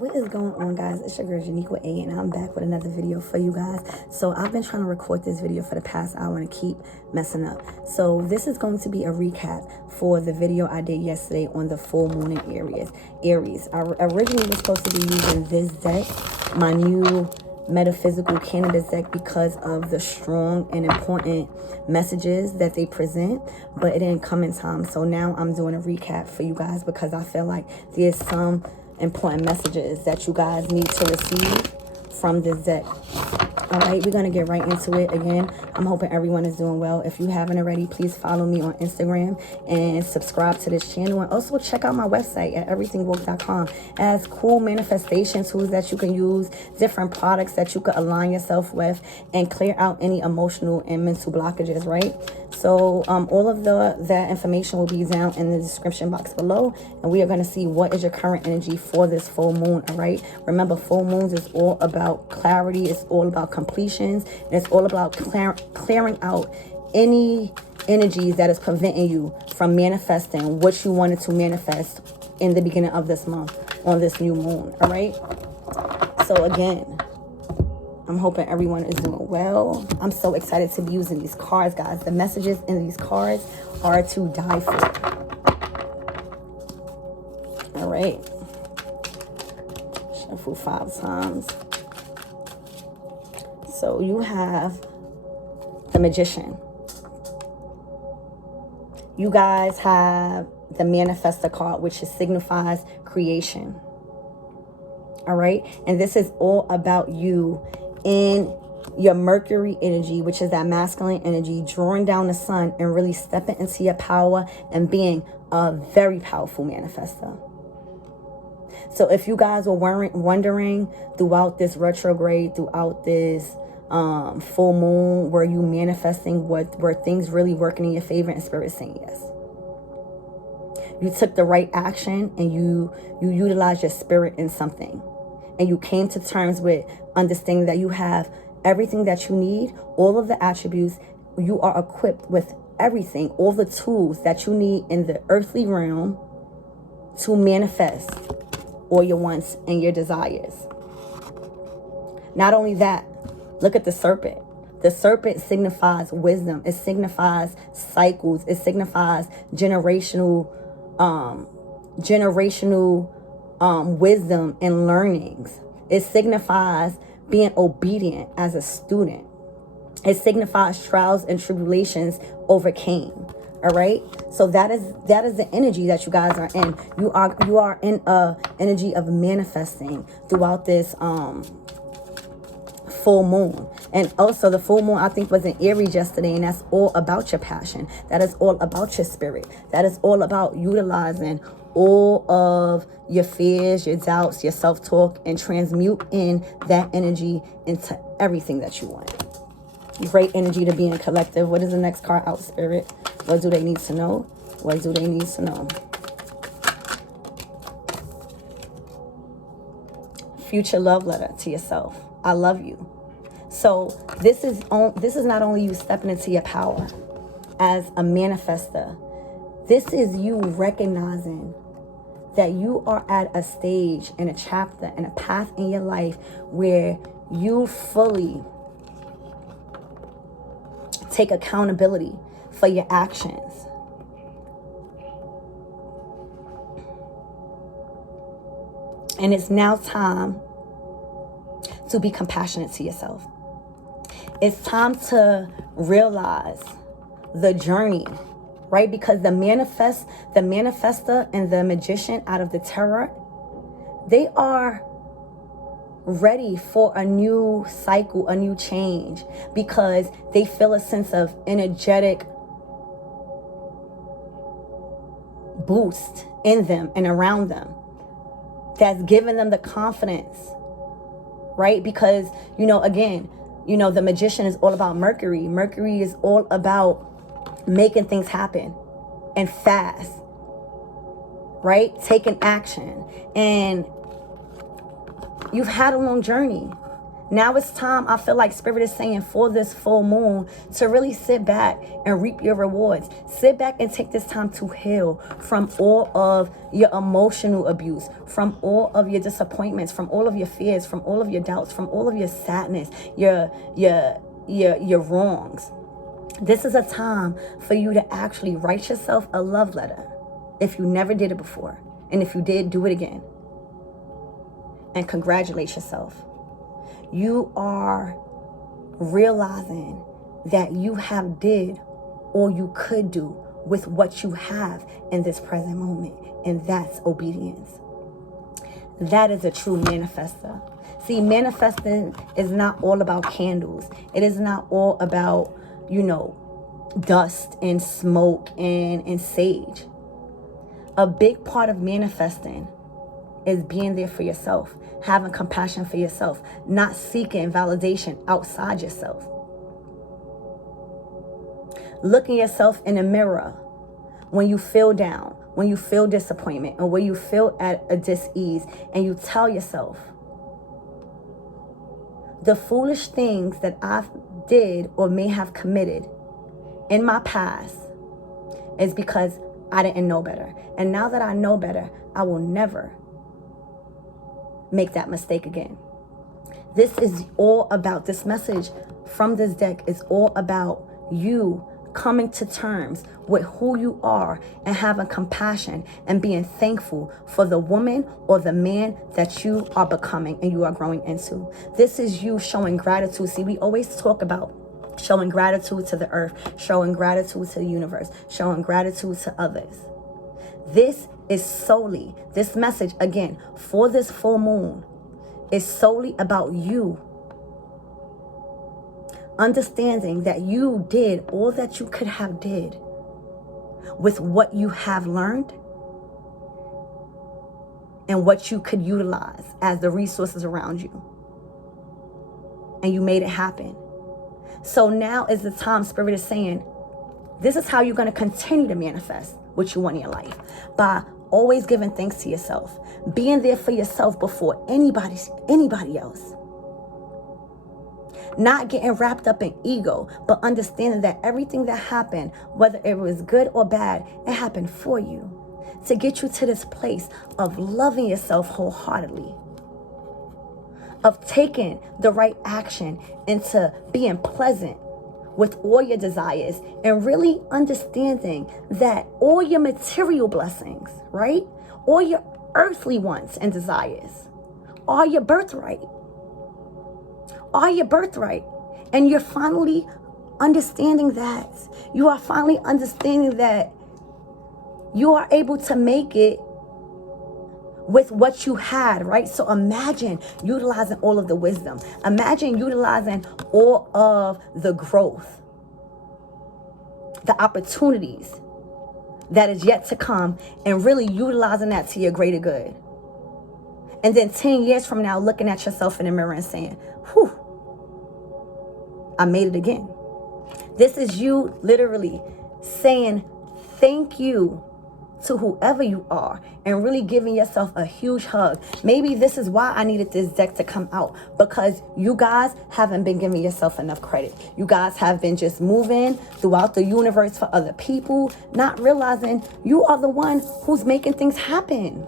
What is going on, guys? It's your girl Janique with A, and I'm back with another video for you guys. So I've been trying to record this video for the past hour and keep messing up. So this is going to be a recap for the video I did yesterday on the full moon in Aries. I originally was supposed to be using this deck, my new metaphysical cannabis deck, because of the strong and important messages that they present, but it didn't come in time. So now I'm doing a recap for you guys because I feel like there's some important messages that you guys need to receive from this deck. All right, we're going to get right into it. Again, I'm hoping everyone is doing well. If you haven't already, please follow me on Instagram and subscribe to this channel. And also check out my website at everythingwoke.com. It has cool manifestation tools that you can use, different products that you can align yourself with, and clear out any emotional and mental blockages, right? So all of that information will be down in the description box below. And we are going to see what is your current energy for this full moon, all right? Remember, full moons is all about clarity. It's all about completions. And it's all about clearing out any energies that is preventing you from manifesting what you wanted to manifest in the beginning of this month on this new moon, all right? So again, I'm hoping everyone is doing well. I'm so excited to be using these cards, guys. The messages in these cards are to die for. All right. Shuffle 5 times. So you have the Magician. You guys have the Manifestor card, which signifies creation. All right. And this is all about you in your Mercury energy, which is that masculine energy, drawing down the sun and really stepping into your power and being a very powerful manifestor. So if you guys were wondering throughout this retrograde, throughout this full moon, were you manifesting, were things really working in your favor, and Spirit saying yes? You took the right action and you utilized your spirit in something. And you came to terms with understanding that you have everything that you need, all of the attributes. You are equipped with everything, all the tools that you need in the earthly realm to manifest all your wants and your desires. Not only that, look at the serpent. The serpent signifies wisdom. It signifies cycles. It signifies generational wisdom and learnings. It signifies being obedient as a student. It signifies trials and tribulations overcame. All right. So that is the energy that you guys are in. You are in a energy of manifesting throughout this full moon. And also the full moon, I think, was in Aries yesterday, and that's all about your passion. That is all about your spirit. That is all about utilizing all of your fears, your doubts, your self-talk, and transmute in that energy into everything that you want. Great energy to be in collective. What is the next card out, Spirit? What do they need to know? What do they need to know? Future love letter to yourself. I love you. So this is not only you stepping into your power as a manifester. This is you recognizing that you are at a stage and a chapter and a path in your life where you fully take accountability for your actions. And it's now time to be compassionate to yourself. It's time to realize the journey, right? Because the manifestor and the magician out of the tarot, they are ready for a new cycle, a new change, because they feel a sense of energetic boost in them and around them that's giving them the confidence, right? Because, again, the magician is all about Mercury. Mercury is all about making things happen and fast, right? Taking action. And you've had a long journey. Now it's time, I feel like Spirit is saying, for this full moon, to really sit back and reap your rewards. Sit back and take this time to heal from all of your emotional abuse, from all of your disappointments, from all of your fears, from all of your doubts, from all of your sadness, your wrongs. This is a time for you to actually write yourself a love letter if you never did it before. And if you did, do it again. And congratulate yourself. You are realizing that you have did all you could do with what you have in this present moment. And that's obedience. That is a true manifester. See, manifesting is not all about candles. It is not all about, dust and smoke and sage. A big part of manifesting is being there for yourself, having compassion for yourself, not seeking validation outside yourself. Looking yourself in the mirror when you feel down, when you feel disappointment, or when you feel at a dis-ease, and you tell yourself, the foolish things that I did or may have committed in my past is because I didn't know better. And now that I know better, I will never make that mistake again. This is all about, this message from this deck is all about you coming to terms with who you are and having compassion and being thankful for the woman or the man that you are becoming and you are growing into. This is you showing gratitude. See, we always talk about showing gratitude to the earth, showing gratitude to the universe, showing gratitude to others. This is solely, this message, again, for this full moon, is solely about you understanding that you did all that you could have did with what you have learned and what you could utilize as the resources around you. And you made it happen. So now is the time, Spirit is saying, this is how you're going to continue to manifest what you want in your life. By always giving thanks to yourself. Being there for yourself before anybody else. Not getting wrapped up in ego, but understanding that everything that happened, whether it was good or bad, it happened for you. To get you to this place of loving yourself wholeheartedly. Of taking the right action into being pleasant with all your desires and really understanding that all your material blessings, right? All your earthly wants and desires are your birthright. Are your birthright. And you're finally understanding that. You are finally understanding that you are able to make it with what you had, right? So imagine utilizing all of the wisdom. Imagine utilizing all of the growth, the opportunities that is yet to come, and really utilizing that to your greater good. And then 10 years from now, looking at yourself in the mirror and saying, whew, I made it again. This is you literally saying thank you to whoever you are and really giving yourself a huge hug. Maybe this is why I needed this deck to come out, because you guys haven't been giving yourself enough credit. You guys have been just moving throughout the universe for other people, not realizing you are the one who's making things happen.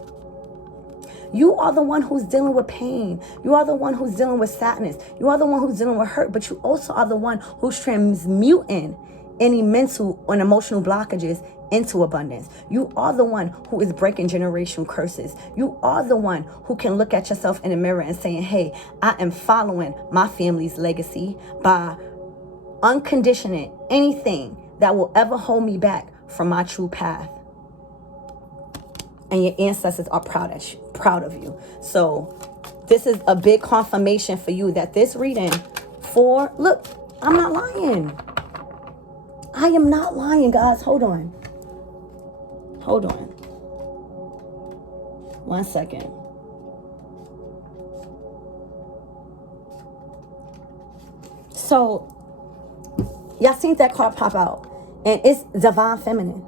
You are the one who's dealing with pain. You are the one who's dealing with sadness. You are the one who's dealing with hurt, but you also are the one who's transmuting any mental and emotional blockages into abundance. You are the one who is breaking generational curses. You are the one who can look at yourself in the mirror and saying, hey, I am following my family's legacy by unconditioning anything that will ever hold me back from my true path. And your ancestors are proud of you. So this is a big confirmation for you that this reading look, I'm not lying. I am not lying, guys. Hold on. 1 second. So, y'all seen that card pop out, and it's divine feminine.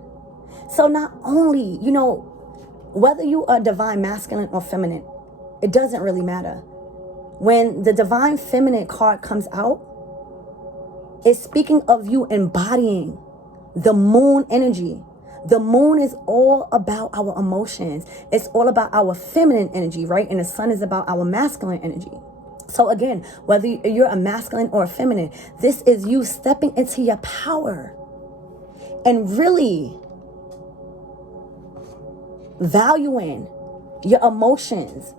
So not only, whether you are divine masculine or feminine, it doesn't really matter. When the divine feminine card comes out, it's speaking of you embodying the moon energy. The moon is all about our emotions. It's all about our feminine energy, right? And the sun is about our masculine energy. So again, whether you're a masculine or a feminine, this is you stepping into your power and really valuing your emotions.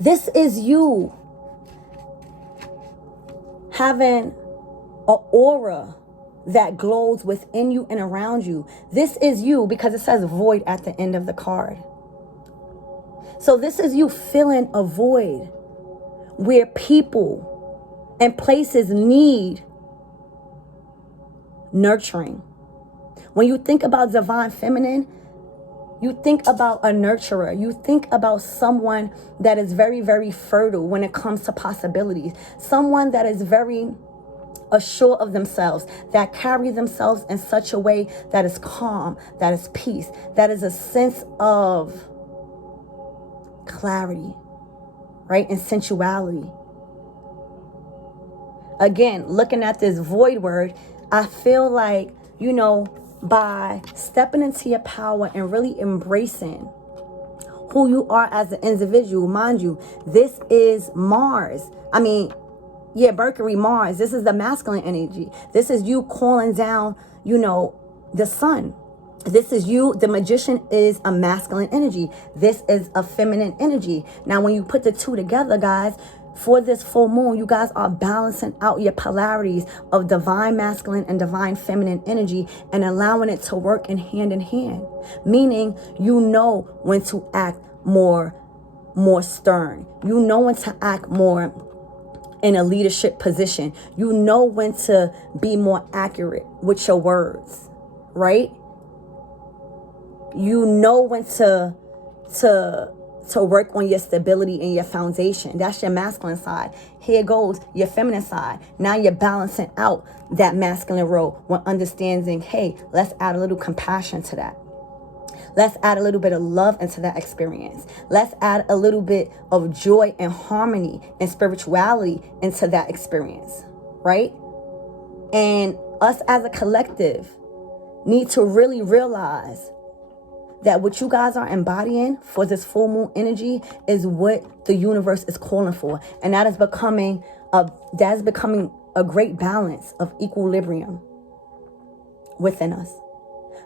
This is you having an aura that glows within you and around you. This is you, because it says void at the end of the card. So this is you filling a void where people and places need nurturing. When you think about divine feminine, you think about a nurturer. You think about someone that is very, very fertile when it comes to possibilities. Someone that is very assured of themselves, that carry themselves in such a way that is calm, that is peace, that is a sense of clarity, right? And sensuality. Again, looking at this void word, I feel like, by stepping into your power and really embracing who you are as an individual, mind you, this is Mars. Mercury, Mars. This is the masculine energy. This is you calling down, the sun. This is you. The magician is a masculine energy. This is a feminine energy. Now, when you put the two together, guys, for this full moon, you guys are balancing out your polarities of divine masculine and divine feminine energy and allowing it to work in hand, meaning you know when to act more stern. You know when to act more in a leadership position. You know when to be more accurate with your words, right? You know when to work on your stability and your foundation. That's your masculine side. Here goes your feminine side. Now you're balancing out that masculine role when understanding, hey, let's add a little compassion to that. Let's add a little bit of love into that experience. Let's add a little bit of joy and harmony and spirituality into that experience, right? And us as a collective need to really realize that what you guys are embodying for this full moon energy is what the universe is calling for. And that is becoming a great balance of equilibrium within us.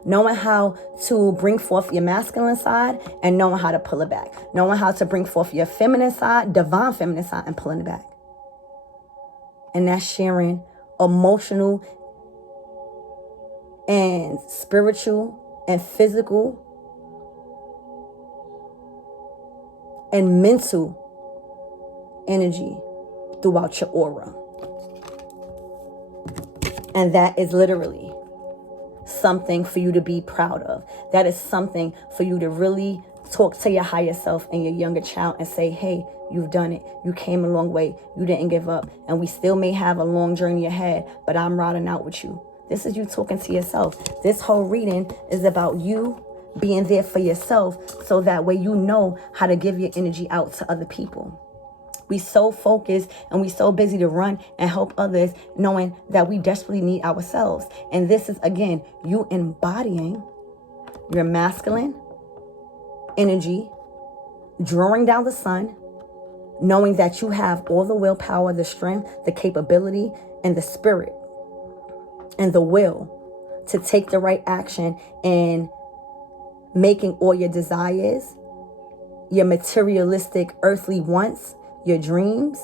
Knowing how to bring forth your masculine side and knowing how to pull it back. Knowing how to bring forth your feminine side, divine feminine side, and pulling it back. And that's sharing emotional and spiritual and physical and mental energy throughout your aura. And that is literally something for you to be proud of. That is something for you to really talk to your higher self and your younger child and say, hey, you've done it. You came a long way. You didn't give up. And we still may have a long journey ahead, but I'm riding out with you. This is you talking to yourself. This whole reading is about you being there for yourself, so that way you know how to give your energy out to other people. We so focused and we so busy to run and help others, knowing that we desperately need ourselves. And this is, again, you embodying your masculine energy, drawing down the sun, knowing that you have all the willpower, the strength, the capability, and the spirit, and the will to take the right action in making all your desires, your materialistic earthly wants, your dreams,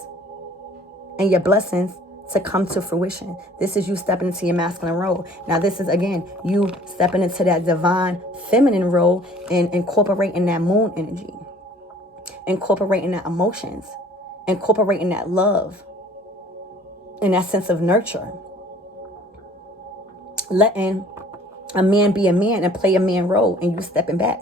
and your blessings to come to fruition. This is you stepping into your masculine role. Now, this is, again, you stepping into that divine feminine role and incorporating that moon energy, incorporating that emotions, incorporating that love and that sense of nurture. Letting a man be a man and play a man role, and you stepping back.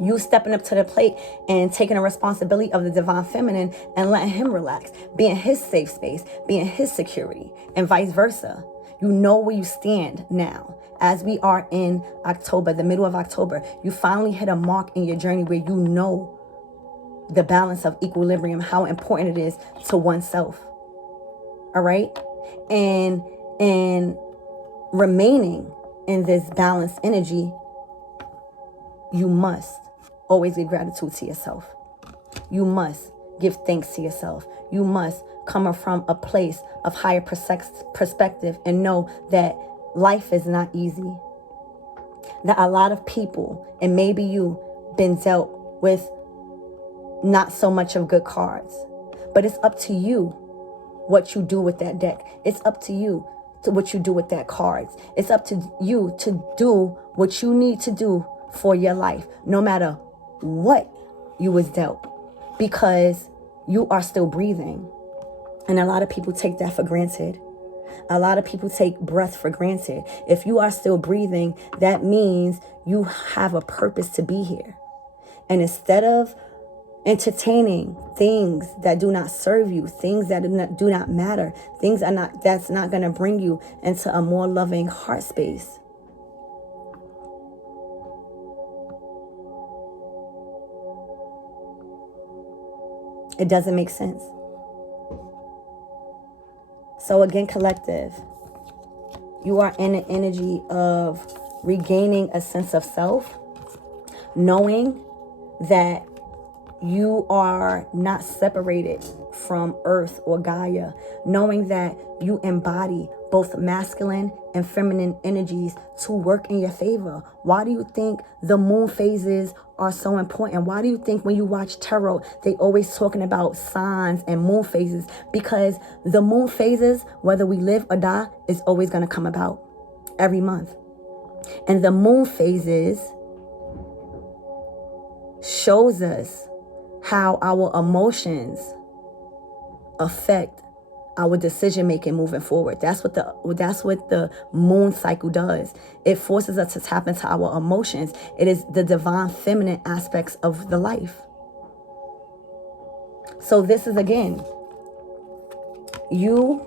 You stepping up to the plate and taking a responsibility of the divine feminine and letting him relax, be in his safe space, be in his security, and vice versa. You know where you stand now. As we are in October, the middle of October, you finally hit a mark in your journey where you know the balance of equilibrium, how important it is to oneself. All right. And remaining in this balanced energy, you must always give gratitude to yourself. You must give thanks to yourself. You must come from a place of higher perspective and know that life is not easy. That a lot of people, and maybe you, been dealt with not so much of good cards. But it's up to you what you do with that deck. It's up to you to what you do with that cards. It's up to you to do what you need to do for your life, no matter what you was dealt, because you are still breathing. And a lot of people take that for granted. A lot of people take breath for granted. If you are still breathing, that means you have a purpose to be here. And instead of entertaining things that do not serve you, things that do not matter, that's not going to bring you into a more loving heart space, it doesn't make sense. So again, collective, you are in an energy of regaining a sense of self, knowing that you are not separated from Earth or Gaia, knowing that you embody both masculine and feminine energies to work in your favor. Why do you think the moon phases are so important? Why do you think when you watch tarot, they always talking about signs and moon phases? Because the moon phases, whether we live or die, is always going to come about every month. And the moon phases shows us how our emotions affect our decision making moving forward. That's what the moon cycle does. It forces us to tap into our emotions. It is the divine feminine aspects of the life. So this is, again, you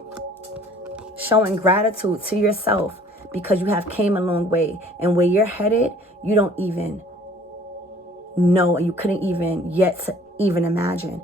showing gratitude to yourself because you have came a long way, and where you're headed, you don't even know, and you couldn't even yet to even imagine